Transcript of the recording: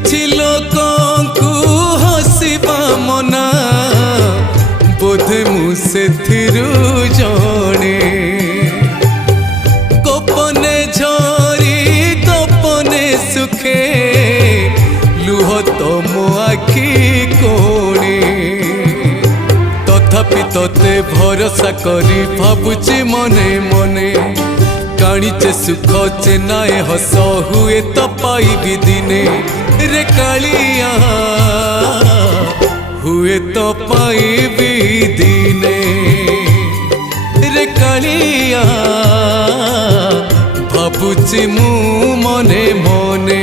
किछि लोकंकु हसिबा मना बोधे मु सेथिरु जणे गोपने झरी गोपने सुखे लुह तो मो आखि कोणे तथापि तोते भरोसा करी भाबुची मने मने काणीचे सुख चेनाए हस हुए तो पाइबी दिने रे कालिया हुए तो पाइबी दिने रे कालिया भाबुची मु मने मने।